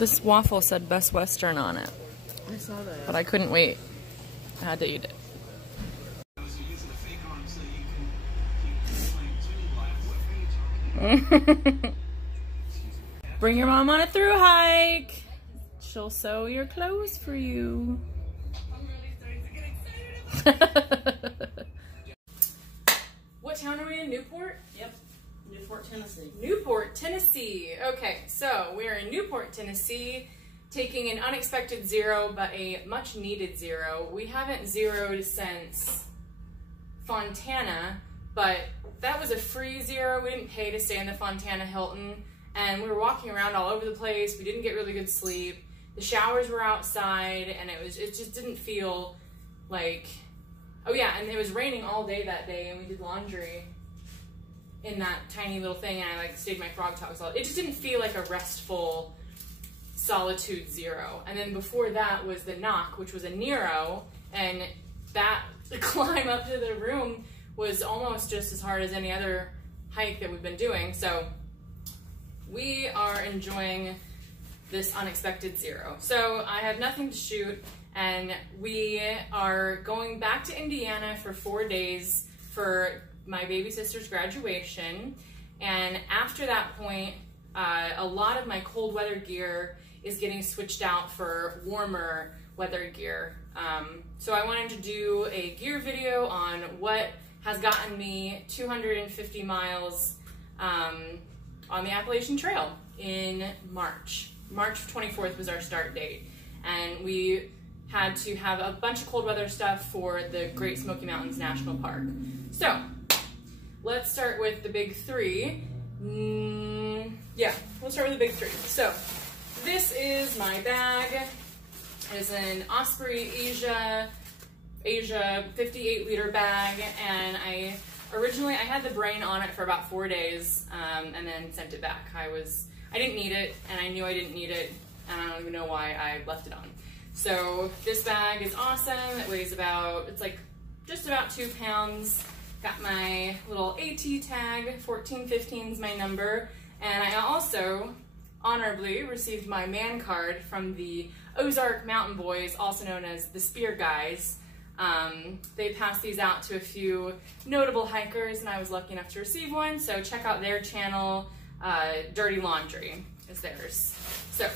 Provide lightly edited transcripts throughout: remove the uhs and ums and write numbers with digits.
This waffle said Best Western on it. I saw that. But I couldn't wait. I had to eat it. Bring your mom on a through hike. She'll sew your clothes for you. What town are we in? Newport? Yep. Newport, Tennessee. Newport, Tennessee. Okay, so we're in Newport, Tennessee, taking an unexpected zero, but a much needed zero. We haven't zeroed since Fontana, but that was a free zero. We didn't pay to stay in the Fontana Hilton, and we were walking around all over the place. We didn't get really good sleep. The showers were outside, and it just didn't feel like, oh yeah, and it was raining all day that day, and we did laundry in that tiny little thing, and I like stayed my frog talks all. It just didn't feel like a restful solitude zero. And then before that was the Knock, which was a Nero, and that the climb up to the room was almost just as hard as any other hike that we've been doing. So we are enjoying this unexpected zero. So I have nothing to shoot, and we are going back to Indiana for 4 days for my baby sister's graduation. And after that point, a lot of my cold weather gear is getting switched out for warmer weather gear. So I wanted to do a gear video on what has gotten me 250 miles on the Appalachian Trail in March. March 24th was our start date. And we had to have a bunch of cold weather stuff for the Great Smoky Mountains National Park. So let's start with the big three. Yeah, we'll start with the big three. So this is my bag. It is an Osprey Asia 58-liter bag, and I had the brain on it for about 4 days, and then sent it back. I didn't need it, and I knew I didn't need it, and I don't even know why I left it on. So this bag is awesome. It weighs it's like just about 2 pounds. Got my little AT tag, 1415 is my number, and I also honorably received my man card from the Ozark Mountain Boys, also known as the Spear Guys. They passed these out to a few notable hikers, and I was lucky enough to receive one, so check out their channel. Dirty Laundry is theirs. So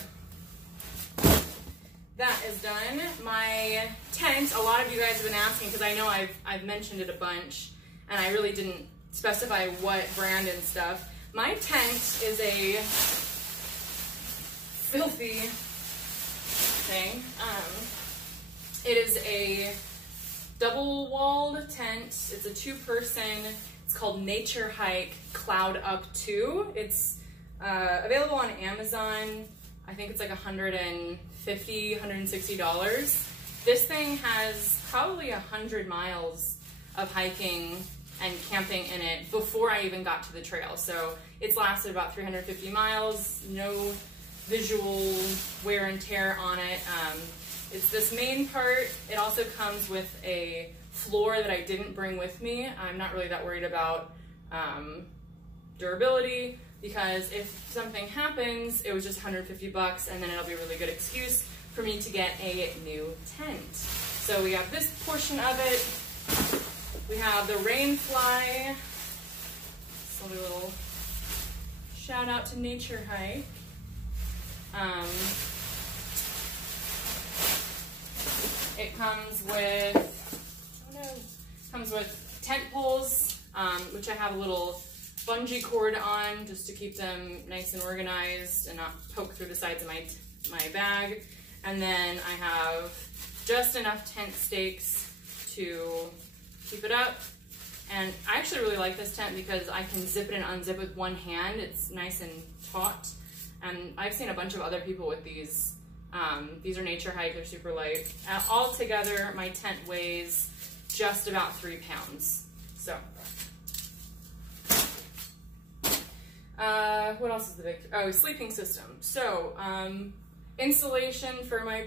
that is done. My tent, a lot of you guys have been asking, because I know I've mentioned it a bunch, and I really didn't specify what brand and stuff. My tent is a filthy thing. It is a double-walled tent. It's a 2-person. It's called Nature Hike Cloud Up 2. It's available on Amazon. I think it's like $150, $160. This thing has probably 100 miles of hiking and camping in it before I even got to the trail. So it's lasted about 350 miles, no visual wear and tear on it. It's this main part. It also comes with a floor that I didn't bring with me. I'm not really that worried about durability, because if something happens, it was just 150 bucks, and then it'll be a really good excuse for me to get a new tent. So we have this portion of it. We have the rain fly. So a little shout out to Nature Hike. It comes with tent poles, which I have a little bungee cord on just to keep them nice and organized and not poke through the sides of my bag. And then I have just enough tent stakes to keep it up. And I actually really like this tent because I can zip it and unzip with one hand. It's nice and taut. And I've seen a bunch of other people with these. These are Nature Hike, they're super light. All together, my tent weighs just about 3 pounds. So, what else is the big, sleeping system. So, insulation for my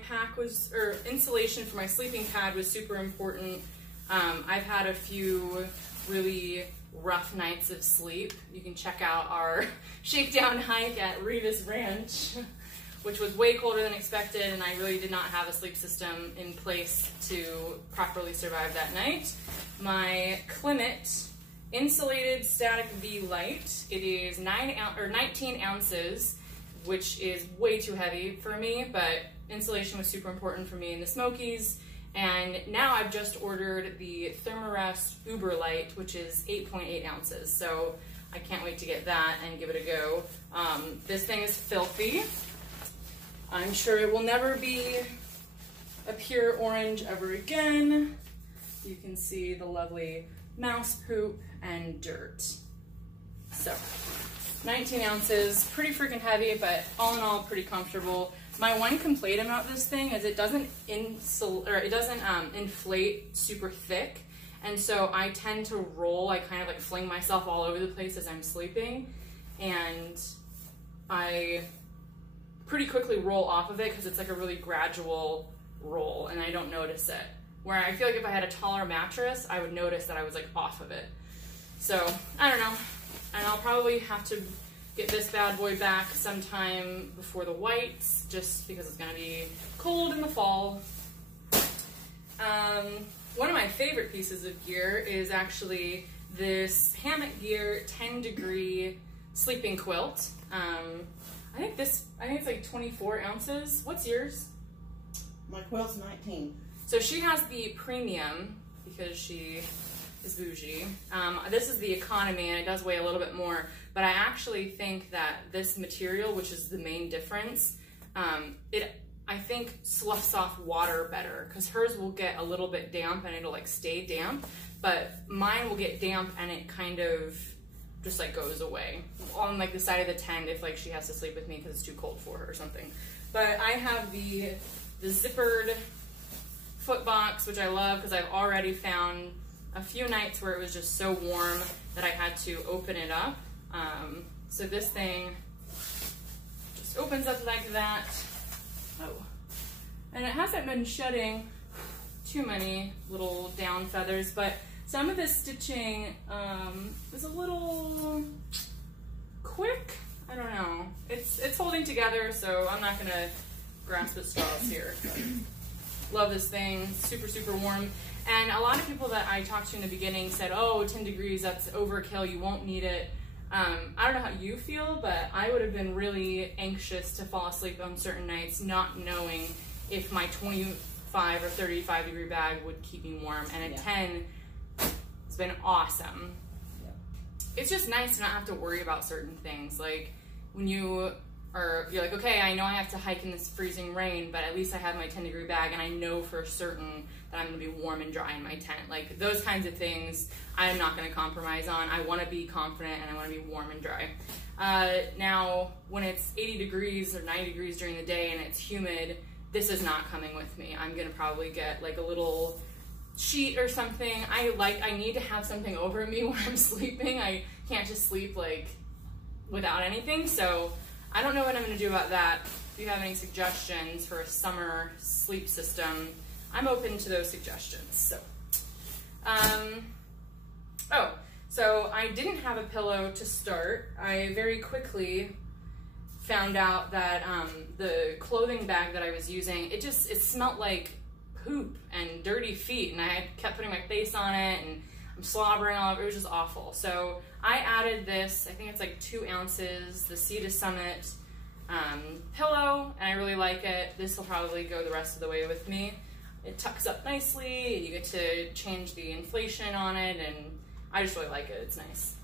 insulation for my sleeping pad was super important. I've had a few really rough nights of sleep. You can check out our shakedown hike at Rita's Ranch which was way colder than expected, and I really did not have a sleep system in place to properly survive that night. My Climate Insulated Static V Light. It is 19 ounces, which is way too heavy for me, but insulation was super important for me in the Smokies. And now I've just ordered the Thermarest Uber Light, which is 8.8 ounces. So I can't wait to get that and give it a go. This thing is filthy. I'm sure it will never be a pure orange ever again. You can see the lovely mouse poop and dirt. So 19 ounces, pretty freaking heavy, but all in all pretty comfortable. My one complaint about this thing is it doesn't inflate super thick, and so I tend to roll. I kind of like fling myself all over the place as I'm sleeping, and I pretty quickly roll off of it because it's like a really gradual roll, and I don't notice it. Where I feel like if I had a taller mattress, I would notice that I was like off of it. So I don't know, and I'll probably have to get this bad boy back sometime before the whites, just because it's gonna be cold in the fall. One of my favorite pieces of gear is actually this Hammock Gear 10-degree sleeping quilt. I think it's like 24 ounces. What's yours? My quilt's 19. So she has the premium because she is bougie. This is the economy, and it does weigh a little bit more, but I actually think that this material, which is the main difference, I think sloughs off water better, because hers will get a little bit damp and it'll like stay damp, but mine will get damp and it kind of just like goes away on like the side of the tent if like she has to sleep with me because it's too cold for her or something. But I have the zippered foot box, which I love because I've already found a few nights where it was just so warm that I had to open it up. So this thing just opens up like that. Oh, and it hasn't been shedding too many little down feathers, but some of this stitching is a little quick. I don't know. It's holding together, so I'm not gonna grasp at straws here. Love this thing. Super, super warm. And a lot of people that I talked to in the beginning said, oh, 10 degrees, that's overkill, you won't need it. I don't know how you feel, but I would have been really anxious to fall asleep on certain nights not knowing if my 25 or 35 degree bag would keep me warm. And at 10, it's been awesome. Yeah. It's just nice to not have to worry about certain things. Like when you're like, okay, I know I have to hike in this freezing rain, but at least I have my 10 degree bag and I know for certain that I'm gonna be warm and dry in my tent. Like those kinds of things I'm not gonna compromise on. I wanna be confident and I wanna be warm and dry. Now, when it's 80 degrees or 90 degrees during the day and it's humid, this is not coming with me. I'm gonna probably get like a little sheet or something. I need to have something over me when I'm sleeping. I can't just sleep like without anything, so I don't know what I'm going to do about that. If you have any suggestions for a summer sleep system, I'm open to those suggestions. So, so I didn't have a pillow to start. I very quickly found out that the clothing bag that I was using, it smelled like poop and dirty feet, and I kept putting my face on it, and I'm slobbering all over. It was just awful. So I added this, I think it's like 2 ounces, the Sea to Summit pillow, and I really like it. This will probably go the rest of the way with me. It tucks up nicely, and you get to change the inflation on it, and I just really like it. It's nice.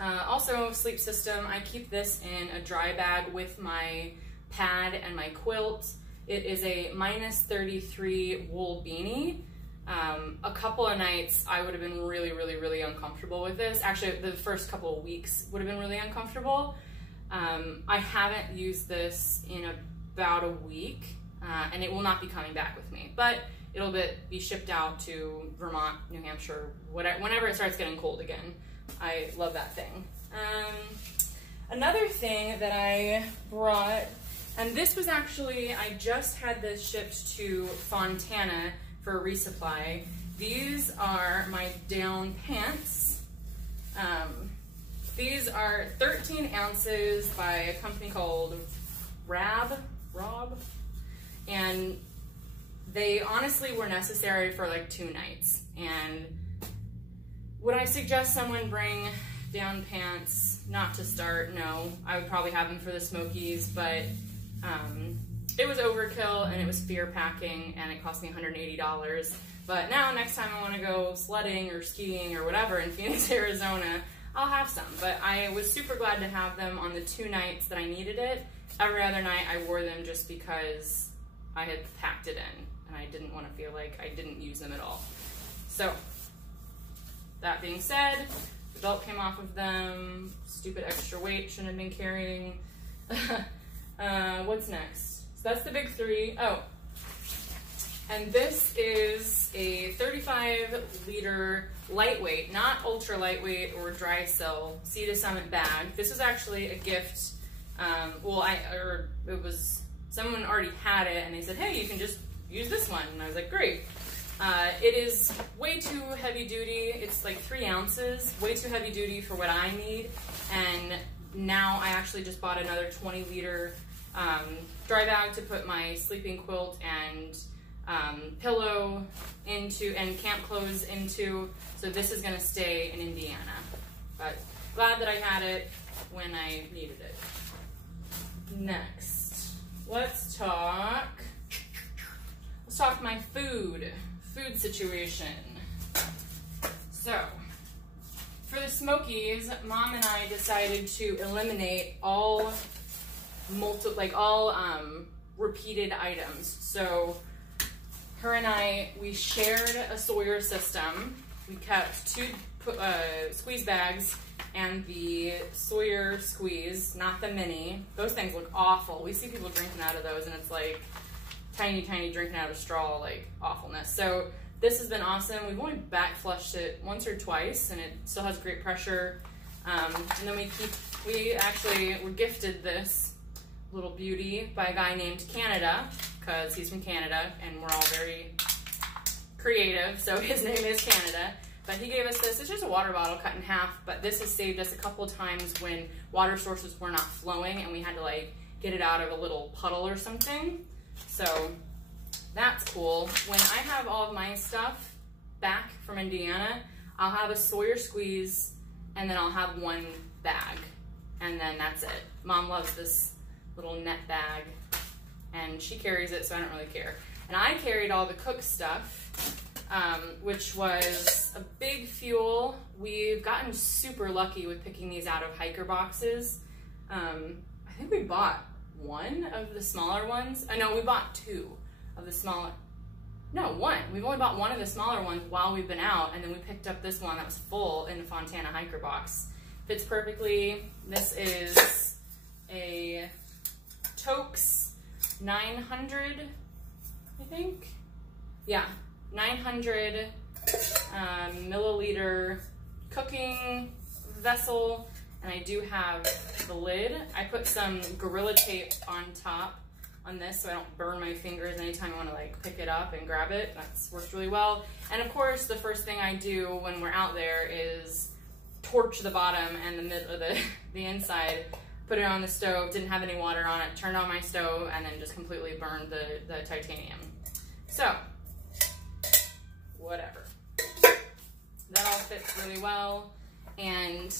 Also, sleep system, I keep this in a dry bag with my pad and my quilt. It is a -33 wool beanie. A couple of nights I would have been really, really, really uncomfortable with this. Actually, the first couple of weeks would have been really uncomfortable. I haven't used this in about a week, and it will not be coming back with me, but it'll be shipped out to Vermont, New Hampshire, whenever it starts getting cold again. I love that thing. Another thing that I brought, and this was actually, I just had this shipped to Fontana for a resupply. These are my down pants. These are 13 ounces by a company called Rob, and they honestly were necessary for like 2 nights. And would I suggest someone bring down pants? Not to start, no. I would probably have them for the Smokies, but it was overkill and it was fear packing and it cost me $180. But now next time I want to go sledding or skiing or whatever in Phoenix, Arizona, I'll have some. But I was super glad to have them on the 2 nights that I needed it. Every other night I wore them just because I had packed it in and I didn't want to feel like I didn't use them at all. So, that being said, the belt came off of them. Stupid extra weight shouldn't have been carrying. What's next? So that's the big 3. Oh, and this is a 35-liter lightweight, not ultra lightweight or dry cell Sea to Summit bag. This was actually a gift. It was someone already had it, and they said, "Hey, you can just use this one." And I was like, "Great." It is way too heavy duty. It's like 3 ounces, way too heavy duty for what I need. And now I actually just bought another 20-liter dry bag to put my sleeping quilt and pillow into and camp clothes into. So this is gonna stay in Indiana. But glad that I had it when I needed it. Next, let's talk my food situation. So, for the Smokies, Mom and I decided to eliminate all repeated items. So, her and I, we shared a Sawyer system. We kept 2 squeeze bags and the Sawyer squeeze, not the mini. Those things look awful. We see people drinking out of those and it's like tiny drinking out of a straw, like awfulness. So this has been awesome. We've only back flushed it once or twice and it still has great pressure. And then we actually were gifted this little beauty by a guy named Canada, because he's from Canada and we're all very creative, so his name is Canada. But he gave us this. It's just a water bottle cut in half, but this has saved us a couple of times when water sources were not flowing and we had to like get it out of a little puddle or something. So that's cool. When I have all of my stuff back from Indiana, I'll have a Sawyer squeeze and then I'll have 1 bag and then that's it. Mom loves this little net bag and she carries it, so I don't really care. And I carried all the cook stuff, which was a big fuel. We've gotten super lucky with picking these out of hiker boxes. I think we bought 1 of the smaller ones. No, we bought 2 of the smaller. No, 1. We've only bought 1 of the smaller ones while we've been out, and then we picked up this one that was full in the Fontana hiker box. Fits perfectly. This is a Toaks 900, I think. Yeah, 900 milliliter cooking vessel, and I do have the lid. I put some Gorilla Tape on top on this so I don't burn my fingers anytime I want to like pick it up and grab it. That's worked really well. And of course, the first thing I do when we're out there is torch the bottom and the mid, or the inside. Put it on the stove, didn't have any water on it, turned on my stove, and then just completely burned the titanium. So, whatever. That all fits really well. And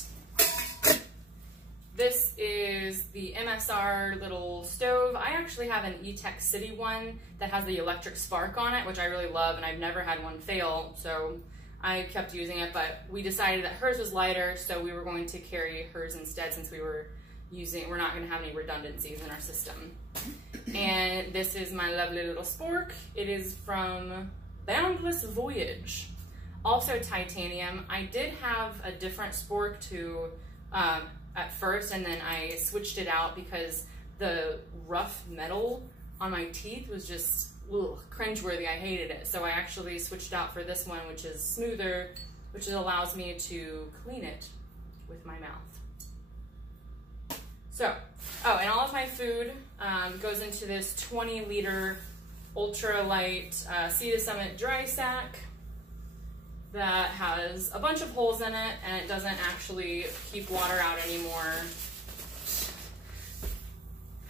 this is the MSR little stove. I actually have an E-Tech City one that has the electric spark on it, which I really love, and I've never had one fail, so I kept using it, but we decided that hers was lighter, so we were going to carry hers instead since we're not going to have any redundancies in our system. And this is my lovely little spork. It is from Boundless Voyage. Also titanium. I did have a different spork at first, and then I switched it out because the rough metal on my teeth was just cringeworthy. I hated it. So I actually switched out for this one, which is smoother, which allows me to clean it with my mouth. So, and all of my food goes into this 20-liter ultra light Sea to Summit dry sack. that has a bunch of holes in it, and it doesn't actually keep water out anymore.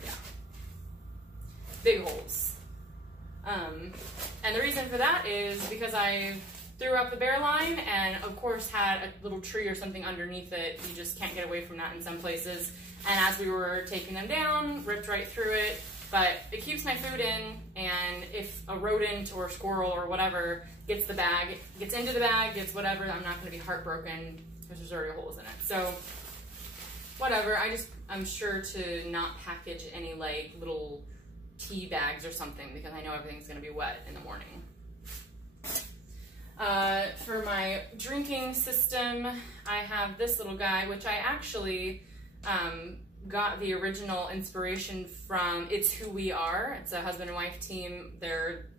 Yeah. Big holes. And the reason for that is because I threw up the bear line and of course had a little tree or something underneath it. You just can't get away from that in some places. And as we were taking them down, ripped right through it. But it keeps my food in, and if a rodent or squirrel or whatever gets the bag, gets into the bag, gets whatever, I'm not gonna be heartbroken because there's already holes in it. So whatever, I'm sure to not package any like little tea bags or something because I know everything's gonna be wet in the morning. For my drinking system, I have this little guy, which I actually got the original inspiration from It's Who We Are. It's a husband and wife team. They're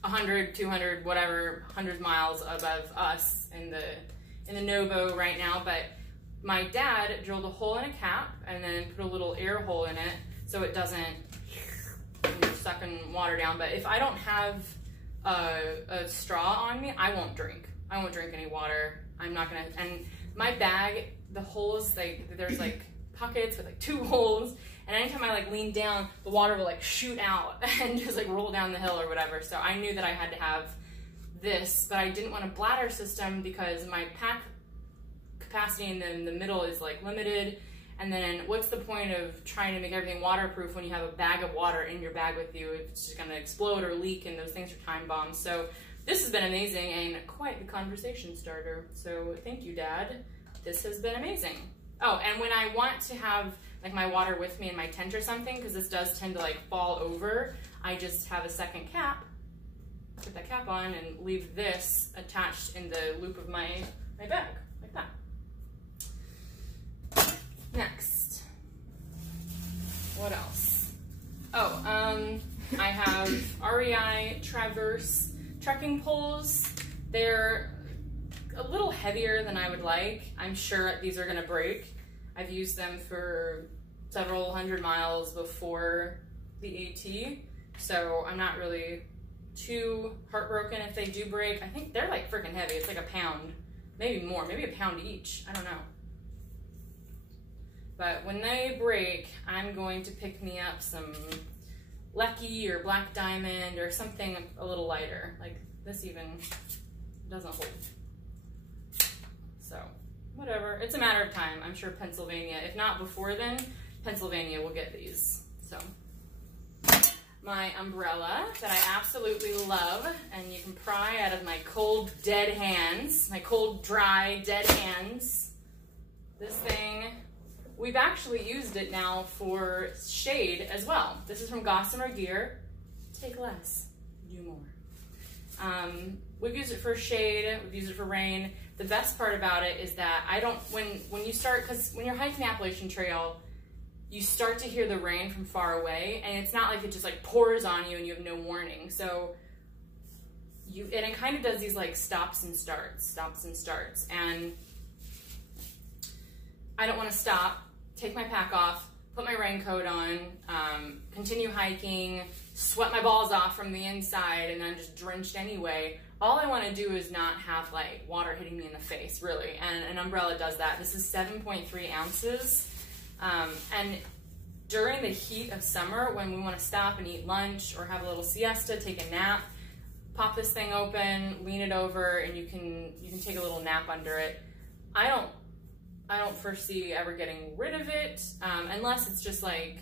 100, 200, whatever, 100 miles above us in the Novo right now. But my dad drilled a hole in a cap and then put a little air hole in it so it doesn't sucking water down. But if I don't have a straw on me, I won't drink. I won't drink any water. I'm not gonna. And my bag, the holes, like there's like pockets with like 2 holes, and anytime I like lean down, the water will like shoot out and just like roll down the hill or whatever. So I knew that I had to have this, but I didn't want a bladder system because my pack capacity in the middle is like limited. And then what's the point of trying to make everything waterproof when you have a bag of water in your bag with you? It's just gonna explode or leak, and those things are time bombs. So this has been amazing and quite the conversation starter. So thank you, Dad. This has been amazing. Oh, and when I want to have like my water with me in my tent or something, because this does tend to like fall over, I just have a second cap, put that cap on, and leave this attached in the loop of my bag, like that. Next, what else? Oh, I have REI Traverse trekking poles. They're a little heavier than I would like. I'm sure these are gonna break. I've used them for several 100 miles before the AT, so I'm not really too heartbroken if they do break. I think they're like freaking heavy. It's like a pound, maybe more, maybe a pound each. I don't know. But when they break, I'm going to pick me up some Lecky or Black Diamond or something a little lighter. Like this even doesn't hold. So whatever, it's a matter of time. I'm sure Pennsylvania, if not before then, Pennsylvania will get these. So my umbrella that I absolutely love, and you can pry out of my cold, dead hands, my cold, dry, dead hands. This thing, we've actually used it now for shade as well. This is from Gossamer Gear. Take less, do more. We've used it for shade, we've used it for rain. The best part about it is that I don't, when you start, because when you're hiking the Appalachian Trail, you start to hear the rain from far away, and it's not like it just like pours on you and you have no warning. So and it kind of does these like stops and starts, and I don't want to stop, take my pack off, put my raincoat on, continue hiking, sweat my balls off from the inside, and then just drenched anyway. All I want to do is not have like water hitting me in the face, really, and an umbrella does that. This is 7.3 ounces, and during the heat of summer, when we want to stop and eat lunch or have a little siesta, take a nap, pop this thing open, lean it over, and you can take a little nap under it. I don't foresee ever getting rid of it, unless it's just like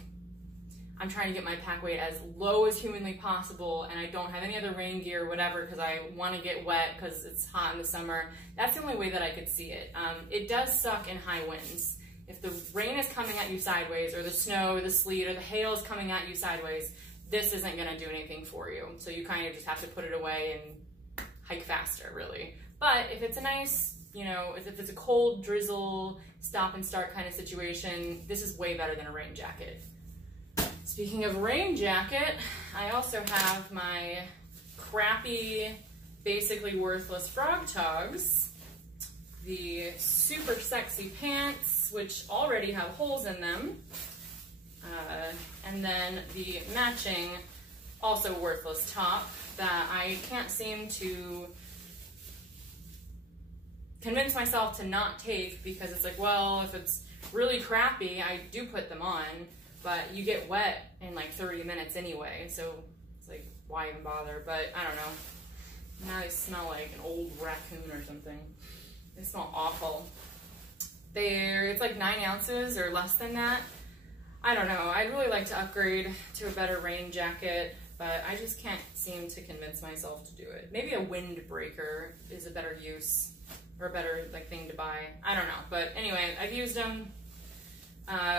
I'm trying to get my pack weight as low as humanly possible and I don't have any other rain gear or whatever because I want to get wet because it's hot in the summer. That's the only way that I could see it. It does suck in high winds. If the rain is coming at you sideways, or the snow, or the sleet, or the hail is coming at you sideways, this isn't going to do anything for you. So you kind of just have to put it away and hike faster, really. But if it's a nice, you know, if it's a cold drizzle, stop and start kind of situation, this is way better than a rain jacket. Speaking of rain jacket, I also have my crappy, basically worthless Frog Togs, the super sexy pants, which already have holes in them, and then the matching, also worthless top that I can't seem to convince myself to not take, because it's like, well, if it's really crappy, I do put them on, but you get wet in like 30 minutes anyway, so it's like, why even bother? But I don't know. Now they smell like an old raccoon or something. They smell awful. It's like 9 ounces or less than that. I don't know. I'd really like to upgrade to a better rain jacket, but I just can't seem to convince myself to do it. Maybe a windbreaker is a better use, or a better like thing to buy. I don't know. But anyway, I've used them.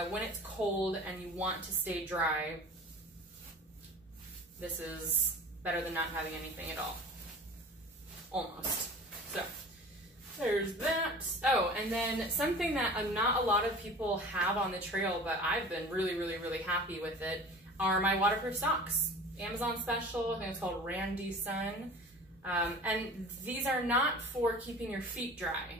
When it's cold and you want to stay dry, this is better than not having anything at all. Almost. So there's that. Oh, and then something that not a lot of people have on the trail, but I've been really, really, really happy with it, are my waterproof socks. Amazon special, I think it's called Randy Sun. And these are not for keeping your feet dry.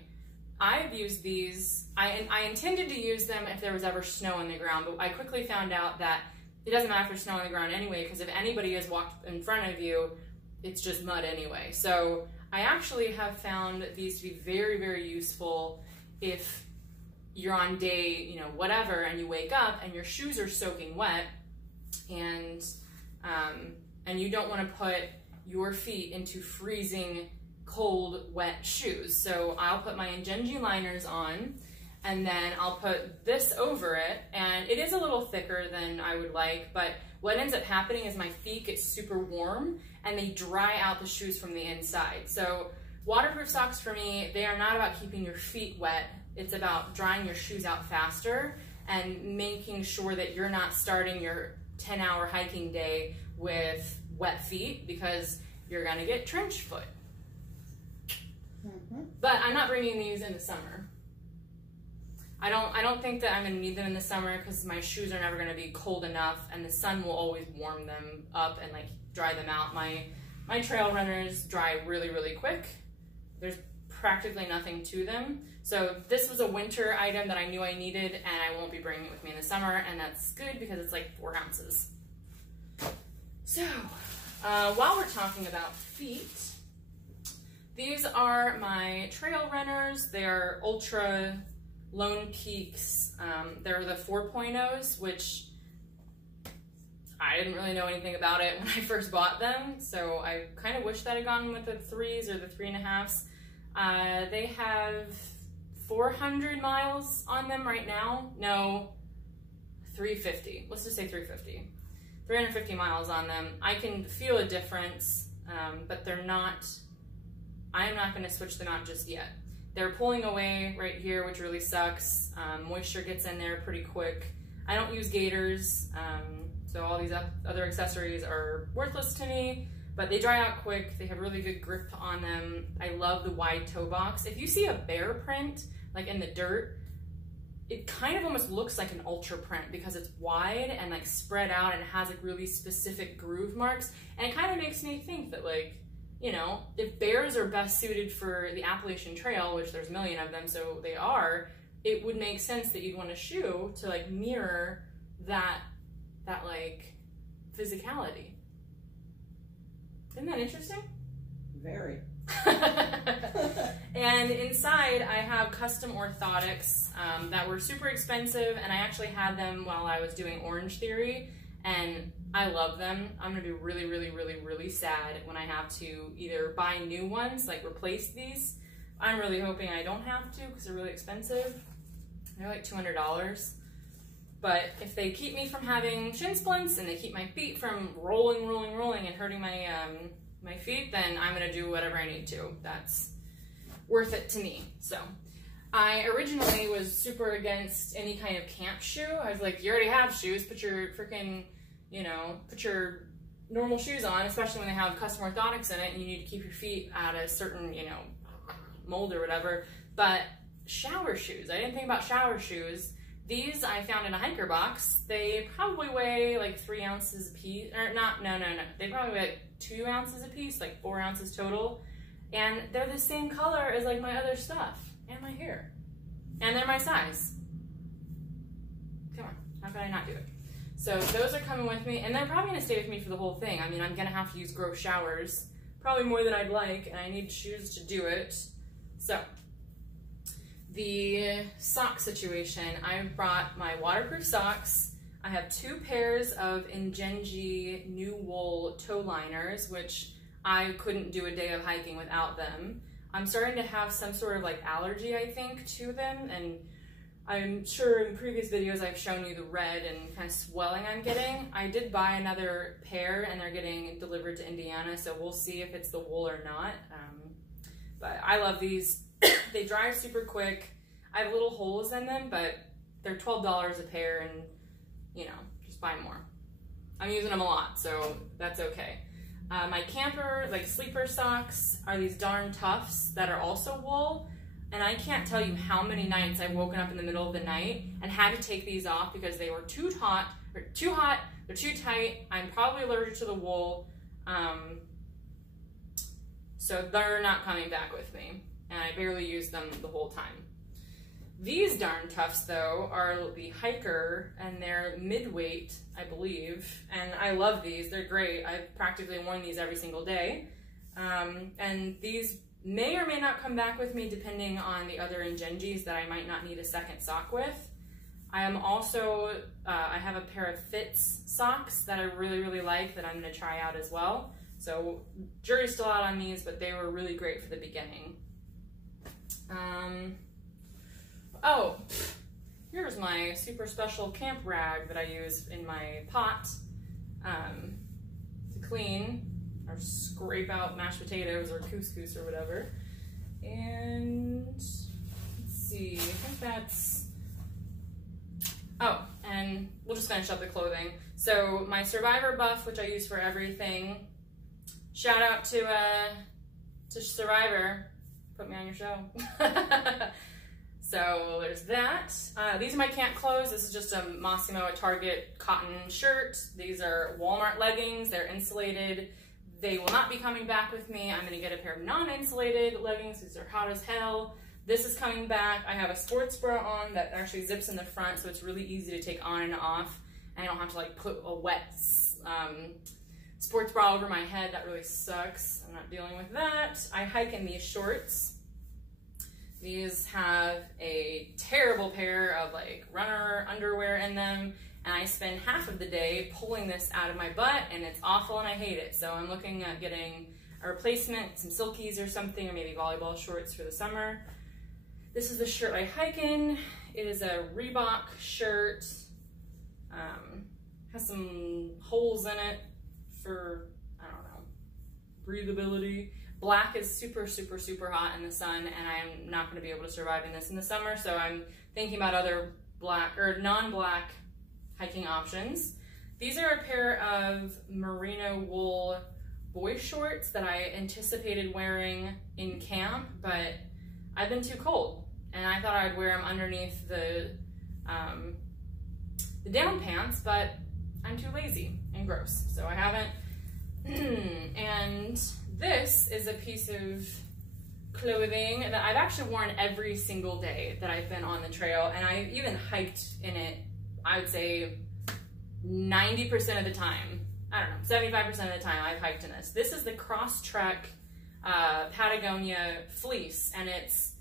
I've used these, I intended to use them if there was ever snow on the ground, but I quickly found out that it doesn't matter if there's snow on the ground anyway, because if anybody has walked in front of you, it's just mud anyway. So I actually have found these to be very, very useful if you're on day, you know, whatever, and you wake up and your shoes are soaking wet, and you don't want to put your feet into freezing cold, wet shoes. So I'll put my Ingenji liners on, and then I'll put this over it, and it is a little thicker than I would like, but what ends up happening is my feet get super warm and they dry out the shoes from the inside. So waterproof socks for me, they are not about keeping your feet wet. It's about drying your shoes out faster and making sure that you're not starting your 10-hour hiking day with wet feet, because you're gonna get trench foot. But I'm not bringing these in the summer. I don't think that I'm gonna need them in the summer, because my shoes are never gonna be cold enough, and the sun will always warm them up and like dry them out. My trail runners dry really, really quick. There's practically nothing to them. So this was a winter item that I knew I needed, and I won't be bringing it with me in the summer, and that's good because it's like 4 ounces. So while we're talking about feet, these are my trail runners. They are Ultra Lone Peaks. They're the 4.0s, which I didn't really know anything about it when I first bought them, so I kind of wish that I'd gone with the 3s or the 3.5s. They have 400 miles on them right now. No, 350. Let's just say 350. 350 miles on them. I can feel a difference, but they're not, I am not going to switch them out just yet. They're pulling away right here, which really sucks. Moisture gets in there pretty quick. I don't use gaiters, so all these other accessories are worthless to me, but they dry out quick. They have really good grip on them. I love the wide toe box. If you see a bear print, like in the dirt, it kind of almost looks like an ultra print because it's wide and like spread out and it has like really specific groove marks. And it kind of makes me think that, like, you know, if bears are best suited for the Appalachian Trail, which there's a million of them, so they are, it would make sense that you'd want a shoe to like mirror that like physicality. Isn't that interesting? Very. And inside I have custom orthotics that were super expensive, and I actually had them while I was doing Orange Theory, and I love them. I'm gonna be really, really, really, really sad when I have to either buy new ones, like replace these. I'm really hoping I don't have to because they're really expensive. They're like $200. But if they keep me from having shin splints and they keep my feet from rolling and hurting my my feet, then I'm gonna do whatever I need to. That's worth it to me. So I originally was super against any kind of camp shoe. I was like, you already have shoes, put your freaking, you know, put your normal shoes on, especially when they have custom orthotics in it and you need to keep your feet at a certain, you know, mold or whatever. But shower shoes, I didn't think about shower shoes. These I found in a hiker box. They probably weigh like 3 ounces a piece, or not, no. They probably weigh like 2 ounces a piece, like 4 ounces total. And they're the same color as like my other stuff and my hair. And they're my size. Come on, how could I not do it? So those are coming with me, and they're probably gonna stay with me for the whole thing. I mean, I'm gonna have to use gross showers, probably more than I'd like, and I need shoes to do it. So the sock situation. I brought my waterproof socks. I have 2 pairs of Ingenji new wool toe liners, which I couldn't do a day of hiking without them. I'm starting to have some sort of like allergy, I think, to them, and I'm sure in previous videos I've shown you the red and kind of swelling I'm getting. I did buy another pair and they're getting delivered to Indiana, so we'll see if it's the wool or not. But I love these. They dry super quick. I have little holes in them, but they're $12 a pair, and you know, just buy more. I'm using them a lot, so that's okay. My camper, like sleeper socks, are these darn Tufts that are also wool. And I can't tell you how many nights I've woken up in the middle of the night and had to take these off because they were too hot, they're too tight. I'm probably allergic to the wool. So they're not coming back with me. And I barely use them the whole time. These darn Tufts, though, are the Hiker, and they're mid-weight, I believe. And I love these. They're great. I've practically worn these every single day. And these may or may not come back with me depending on the other Ingenjis that I might not need a second sock with. I am also, I have a pair of Fits socks that I really, really like that I'm going to try out as well. So jury's still out on these, but they were really great for the beginning. Oh, here's my super special camp rag that I use in my pot to clean or scrape out mashed potatoes or couscous or whatever. And let's see, I think that's, oh, and we'll just finish up the clothing. So my Survivor buff, which I use for everything. Shout out to Survivor, put me on your show. So there's that. These are my camp clothes. This is just a Massimo at Target cotton shirt. These are Walmart leggings. They're insulated. They will not be coming back with me. I'm gonna get a pair of non-insulated leggings. These are hot as hell. This is coming back. I have a sports bra on that actually zips in the front, so it's really easy to take on and off. And I don't have to like put a wet sports bra over my head. That really sucks. I'm not dealing with that. I hike in these shorts. These have a terrible pair of like runner underwear in them, and I spend half of the day pulling this out of my butt, and it's awful and I hate it. So I'm looking at getting a replacement, some silkies or something, or maybe volleyball shorts for the summer. This is the shirt I hike in. It is a Reebok shirt. Has some holes in it for, I don't know, breathability. Black is super, super, super hot in the sun, and I'm not going to be able to survive in this in the summer, so I'm thinking about other black or non-black hiking options. These are a pair of merino wool boy shorts that I anticipated wearing in camp, but I've been too cold, and I thought I'd wear them underneath the down pants, but I'm too lazy and gross, so I haven't. And this is a piece of clothing that I've actually worn every single day that I've been on the trail, and I even hiked in it, I would say 90% of the time. I don't know, 75% of the time I've hiked in this. This is the Crosstrek Patagonia fleece, and it's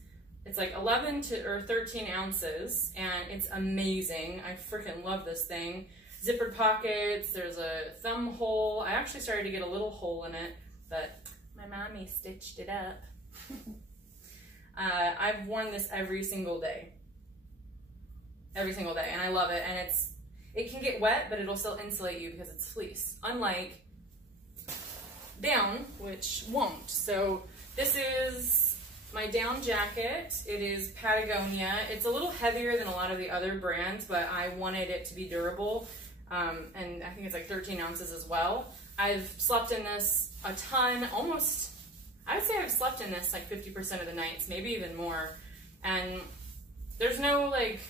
like 11 or 13 ounces, and it's amazing. I freaking love this thing. Zippered pockets, there's a thumb hole. I actually started to get a little hole in it, but my mommy stitched it up. I've worn this every single day. Every single day, and I love it. And it can get wet, but it'll still insulate you because it's fleece. Unlike down, which won't. So this is my down jacket. It is Patagonia. It's a little heavier than a lot of the other brands, but I wanted it to be durable. And I think it's like 13 ounces as well. I've slept in this a ton, almost, I would say I've slept in this like 50% of the nights, maybe even more. And there's no like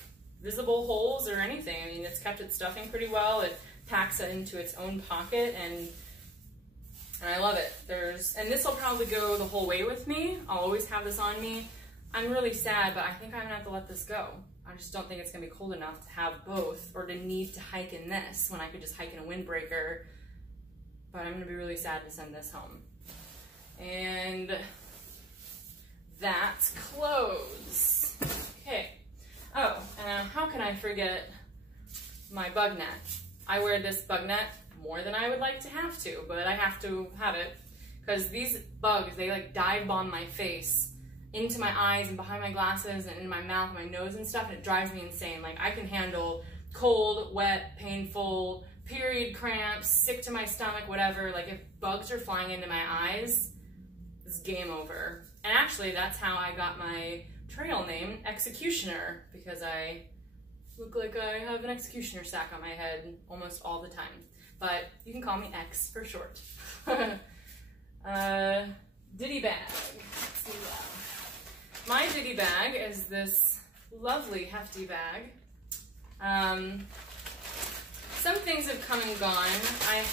visible holes or anything. I mean, it's kept its stuffing pretty well. It packs it into its own pocket, and I love it. And this will probably go the whole way with me. I'll always have this on me. I'm really sad, but I think I'm gonna have to let this go. I just don't think it's gonna be cold enough to have both or to need to hike in this when I could just hike in a windbreaker. But I'm gonna be really sad to send this home. And that's clothes. Oh, and how can I forget my bug net? I wear this bug net more than I would like to have to, but I have to have it because these bugs, they like dive bomb my face into my eyes and behind my glasses and in my mouth and my nose and stuff, and it drives me insane. Like, I can handle cold, wet, painful, period cramps, sick to my stomach, whatever. Like, if bugs are flying into my eyes, it's game over. And actually, that's how I got my trail name, Executioner, because I look like I have an executioner sack on my head almost all the time. But you can call me X for short. Ditty bag. Let's see that. My ditty bag is this lovely hefty bag. Some things have come and gone. I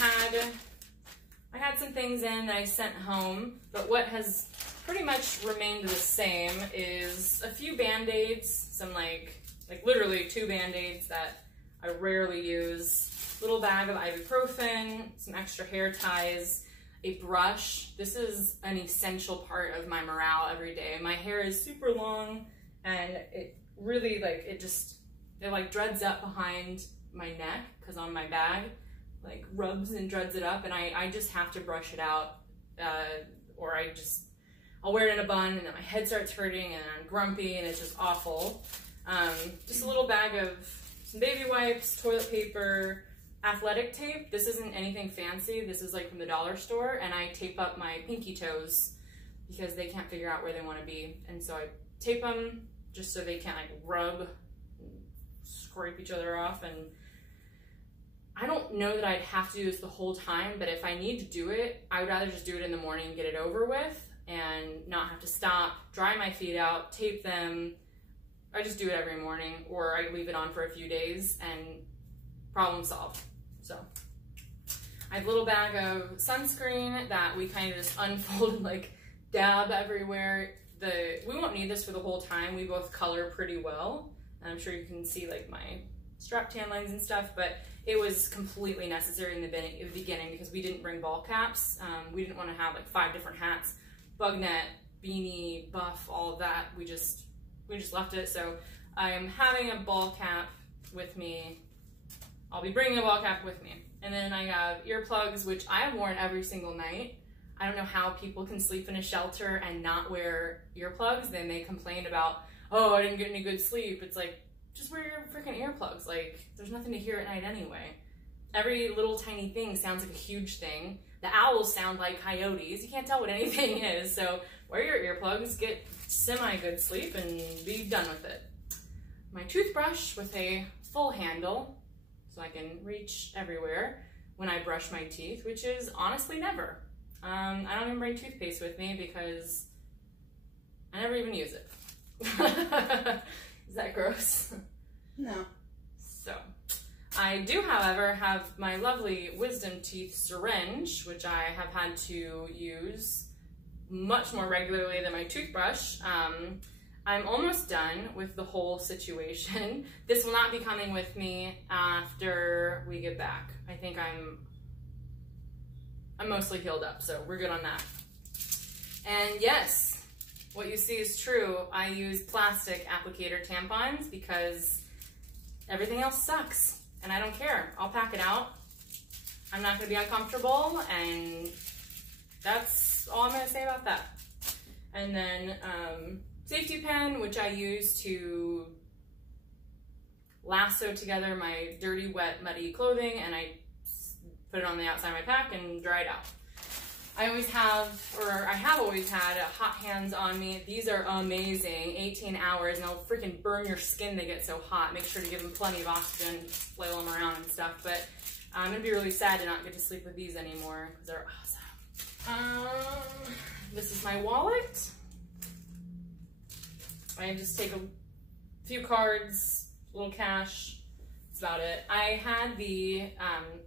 had some things in that I sent home, but what has pretty much remained the same is a few Band-Aids, some like literally 2 Band-Aids that I rarely use, little bag of ibuprofen, some extra hair ties, a brush. This is an essential part of my morale every day. My hair is super long and it really it dreads up behind my neck because on my bag like rubs and dreads it up, and I just have to brush it out or I'll wear it in a bun and then my head starts hurting and I'm grumpy and it's just awful. Just a little bag of some baby wipes, toilet paper, athletic tape. This isn't anything fancy. This is like from the dollar store, and I tape up my pinky toes because they can't figure out where they want to be, and so I tape them just so they can't like rub and scrape each other off. And I don't know that I'd have to do this the whole time, but if I need to do it, I would rather just do it in the morning and get it over with and not have to stop, dry my feet out, tape them. I just do it every morning, or I leave it on for a few days and problem solved. So I have a little bag of sunscreen that we kind of just unfold and like dab everywhere. We won't need this for the whole time. We both color pretty well. And I'm sure you can see like my strap tan lines and stuff, but it was completely necessary in the beginning because we didn't bring ball caps. We didn't want to have like 5 different hats, bug net, beanie, buff, all of that. We just left it. So I am having a ball cap with me. I'll be bringing a ball cap with me. And then I have earplugs, which I have worn every single night. I don't know how people can sleep in a shelter and not wear earplugs. Then they complain about, oh, I didn't get any good sleep. It's like, just wear your freaking earplugs. Like, there's nothing to hear at night anyway. Every little tiny thing sounds like a huge thing. The owls sound like coyotes. You can't tell what anything is. So wear your earplugs, get semi-good sleep, and be done with it. My toothbrush with a full handle, so I can reach everywhere when I brush my teeth, which is honestly never. I don't even bring toothpaste with me because I never even use it. Is that gross? No. So, I do, however, have my lovely wisdom teeth syringe, which I have had to use much more regularly than my toothbrush. I'm almost done with the whole situation. This will not be coming with me after we get back. I think I'm mostly healed up, so we're good on that. And yes, what you see is true. I use plastic applicator tampons because everything else sucks, and I don't care. I'll pack it out. I'm not gonna be uncomfortable, and that's all I'm gonna say about that. And then safety pin, which I use to lasso together my dirty, wet, muddy clothing, and I put it on the outside of my pack and dry it out. I have always had hot hands on me. These are amazing, 18 hours, and they'll freaking burn your skin. They get so hot. Make sure to give them plenty of oxygen, flail them around and stuff. But I'm gonna be really sad to not get to sleep with these anymore because they're awesome. This is my wallet. I just take a few cards, a little cash. That's about it. I had the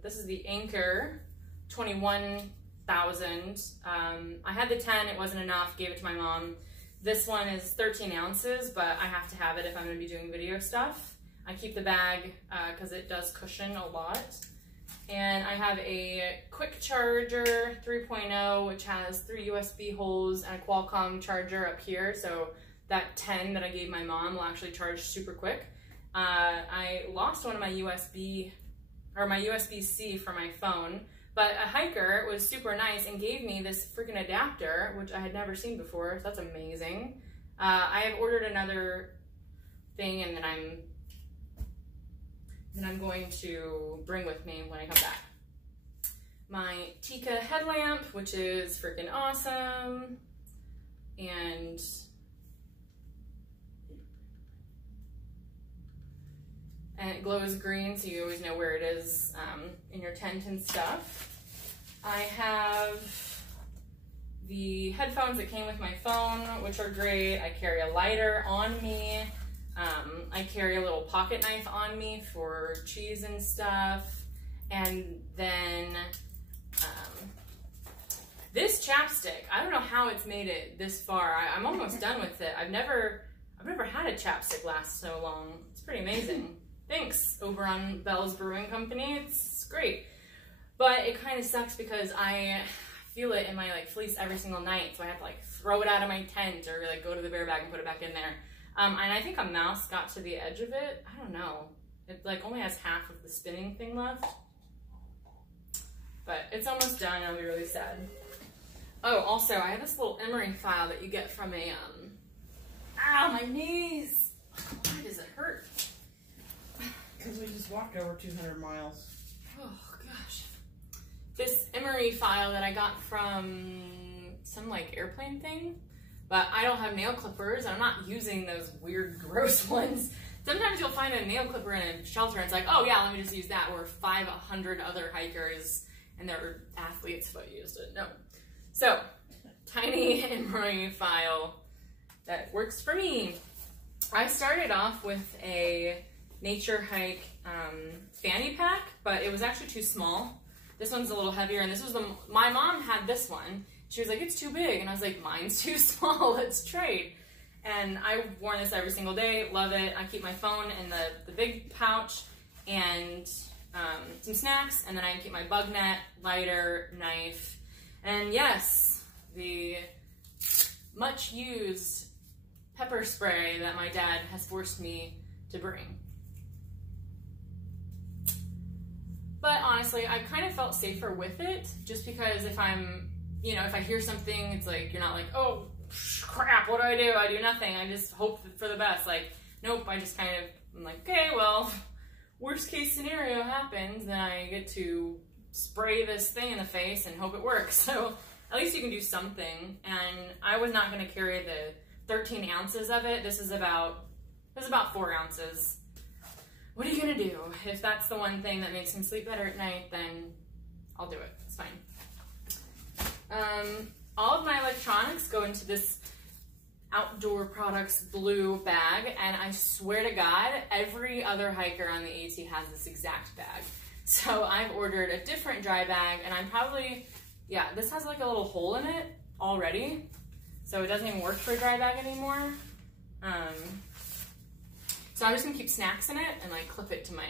this is the Anchor 21,000. I had the 10, it wasn't enough, gave it to my mom. This one is 13 ounces, but I have to have it if I'm gonna be doing video stuff. I keep the bag because it does cushion a lot. And I have a quick charger 3.0, which has 3 USB holes and a Qualcomm charger up here. So that 10 that I gave my mom will actually charge super quick. I lost one of my USB-C for my phone, but a hiker was super nice and gave me this freaking adapter, which I had never seen before, so that's amazing. I have ordered another thing, and then I'm going to bring with me when I come back. My Tika headlamp, which is freaking awesome, and it glows green, so you always know where it is in your tent and stuff. I have the headphones that came with my phone, which are great. I carry a lighter on me. I carry a little pocket knife on me for cheese and stuff. And then this chapstick, I don't know how it's made it this far. I'm almost done with it. I've never had a chapstick last so long. It's pretty amazing. Thanks, over on Bell's Brewing Company. It's great. But it kind of sucks because I feel it in my fleece every single night, so I have to throw it out of my tent or go to the bear bag and put it back in there. And I think a mouse got to the edge of it. I don't know. It only has half of the spinning thing left. But it's almost done. I'll be really sad. Oh, also, I have this little emery file that you get from a, ow, my knees! Why does it hurt? Because we just walked over 200 miles. Oh, gosh. This emery file that I got from some, airplane thing. But I don't have nail clippers, and I'm not using those weird, gross ones. Sometimes you'll find a nail clipper in a shelter, and it's like, oh, yeah, let me just use that, where 500 other hikers and their athlete's foot used it. No. So, tiny emery file that works for me. I started off with a Nature Hike fanny pack, but it was actually too small. This one's a little heavier, and this was my mom had this one. She was like, it's too big, and I was like, mine's too small, let's trade. And I've worn this every single day, love it. I keep my phone in the big pouch, and some snacks, and then I keep my bug net, lighter, knife, and yes, the much used pepper spray that my dad has forced me to bring. But honestly, I kind of felt safer with it, just because if I'm, if I hear something, it's you're not oh, crap, what do? I do nothing. I just hope for the best. Nope, I just I'm okay, well, worst case scenario happens, then I get to spray this thing in the face and hope it works. So at least you can do something. And I was not going to carry the 13 ounces of it. This is about 4 ounces. What are you going to do? If that's the one thing that makes him sleep better at night, then I'll do it. It's fine. All of my electronics go into this Outdoor Products blue bag, and I swear to God, every other hiker on the AT has this exact bag. So I've ordered a different dry bag, and I'm probably, this has a little hole in it already, so it doesn't even work for a dry bag anymore. So I'm just gonna keep snacks in it and clip it to my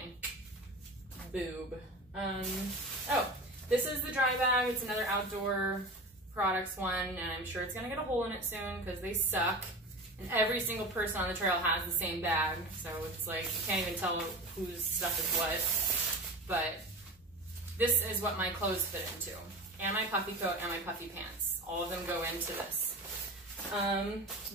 boob. Oh, this is the dry bag. It's another Outdoor Products one, and I'm sure it's gonna get a hole in it soon because they suck. And every single person on the trail has the same bag, so it's you can't even tell whose stuff is what. But this is what my clothes fit into, and my puffy coat and my puffy pants. All of them go into this.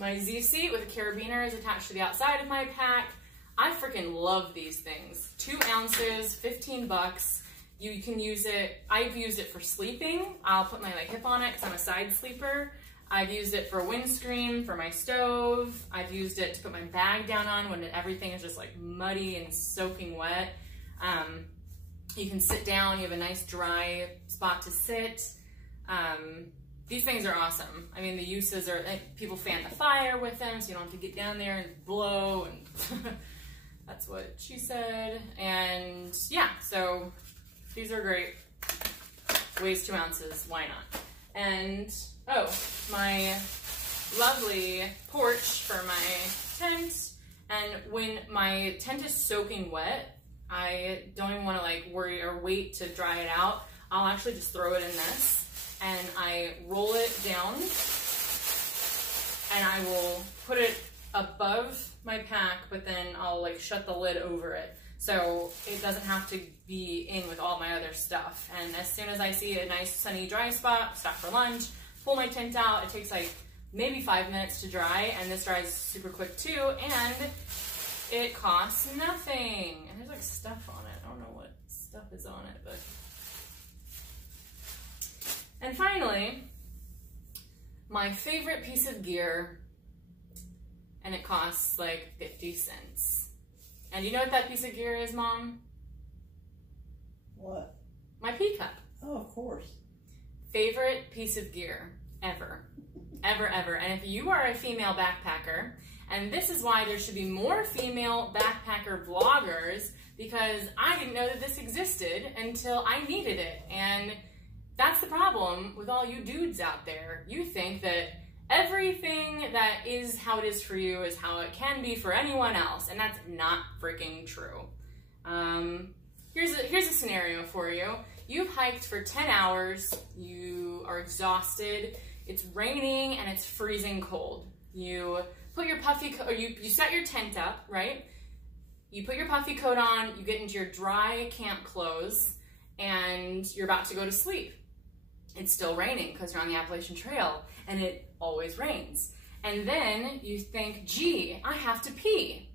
My Z seat with a carabiner is attached to the outside of my pack. I freaking love these things. 2 ounces, 15 bucks. You can use it, I've used it for sleeping. I'll put my hip on it because I'm a side sleeper. I've used it for windscreen, for my stove. I've used it to put my bag down on when everything is just muddy and soaking wet. You can sit down, you have a nice dry spot to sit. These things are awesome. I mean, the uses are, people fan the fire with them, so you don't have to get down there and blow, and that's what she said. And yeah, so these are great. Weighs 2 ounces, why not? And, oh, my lovely porch for my tent. And when my tent is soaking wet, I don't even want to worry or wait to dry it out. I'll actually just throw it in this, and I roll it down, and I will put it above my pack, but then I'll like shut the lid over it. So it doesn't have to be in with all my other stuff. And as soon as I see a nice sunny dry spot, stop for lunch, pull my tent out. It takes like maybe 5 minutes to dry, and this dries super quick too, and it costs nothing. And there's like stuff on it. I don't know what stuff is on it, but. And finally, my favorite piece of gear, and it costs like 50 cents. And you know what that piece of gear is, Mom? What? My pea cup. Oh, of course. Favorite piece of gear ever. Ever, ever. And if you are a female backpacker, and this is why there should be more female backpacker vloggers, because I didn't know that this existed until I needed it. And that's the problem with all you dudes out there. You think that everything that is how it is for you is how it can be for anyone else, and that's not freaking true. Here's a scenario for you. You've hiked for 10 hours, you are exhausted, it's raining and it's freezing cold. You put your puffy coat, or you set your tent up, right? You put your puffy coat on, you get into your dry camp clothes, and you're about to go to sleep. It's still raining because you're on the Appalachian Trail, and it always rains. And then you think, gee, I have to pee.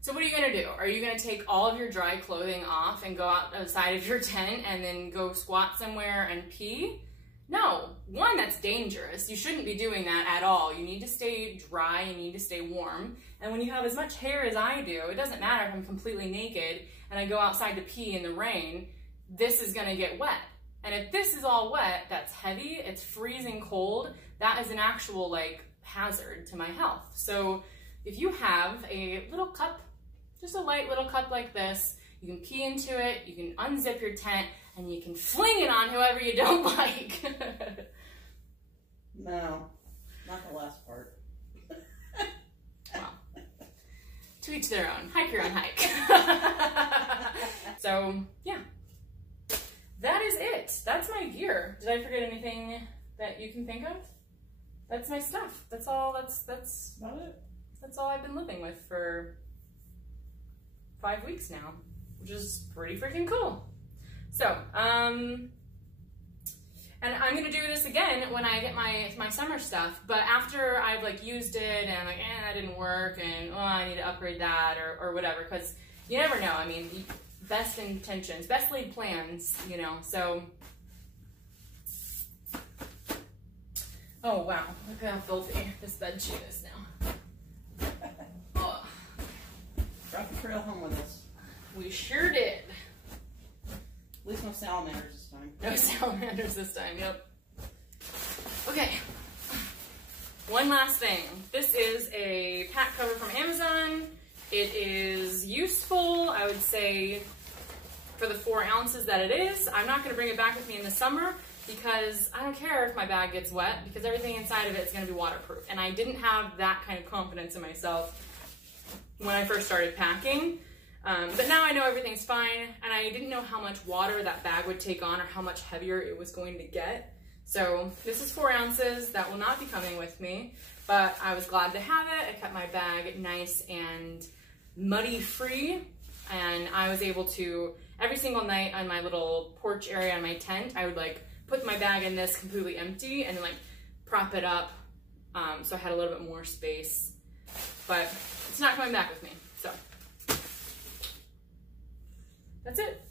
So what are you gonna do? Are you gonna take all of your dry clothing off and go outside of your tent and then go squat somewhere and pee? No, one, that's dangerous. You shouldn't be doing that at all. You need to stay dry, you need to stay warm. And when you have as much hair as I do, it doesn't matter if I'm completely naked and I go outside to pee in the rain, this is gonna get wet. And if this is all wet, that's heavy, it's freezing cold, that is an actual like hazard to my health. So if you have a little cup, just a light little cup like this, you can pee into it, you can unzip your tent, and you can fling it on whoever you don't like. No, not the last part. Well, to each their own. Hike your own hike. So, yeah. That is it. That's my gear. Did I forget anything that you can think of? That's my stuff. That's all. That's about it. That's all I've been living with for 5 weeks now, which is pretty freaking cool. So, and I'm gonna do this again when I get my summer stuff. But after I've like used it and I'm like, that didn't work, and oh, I need to upgrade that or whatever, because you never know. I mean. Best intentions, best laid plans, you know, so. Oh, wow, look how filthy this bed sheet is now. Oh. Brought the trail home with us. We sure did. At least no salamanders this time. No salamanders this time, yep. Okay, one last thing. This is a pack cover from Amazon. It is useful, I would say, for the 4 ounces that it is. I'm not gonna bring it back with me in the summer because I don't care if my bag gets wet because everything inside of it is gonna be waterproof. And I didn't have that kind of confidence in myself when I first started packing. But now I know everything's fine, and I didn't know how much water that bag would take on or how much heavier it was going to get. So this is 4 ounces, that will not be coming with me, but I was glad to have it. I kept my bag nice and muddy free, and I was able to, every single night on my little porch area on my tent, I would like put my bag in this completely empty and then like prop it up, so I had a little bit more space, but it's not coming back with me, so that's it.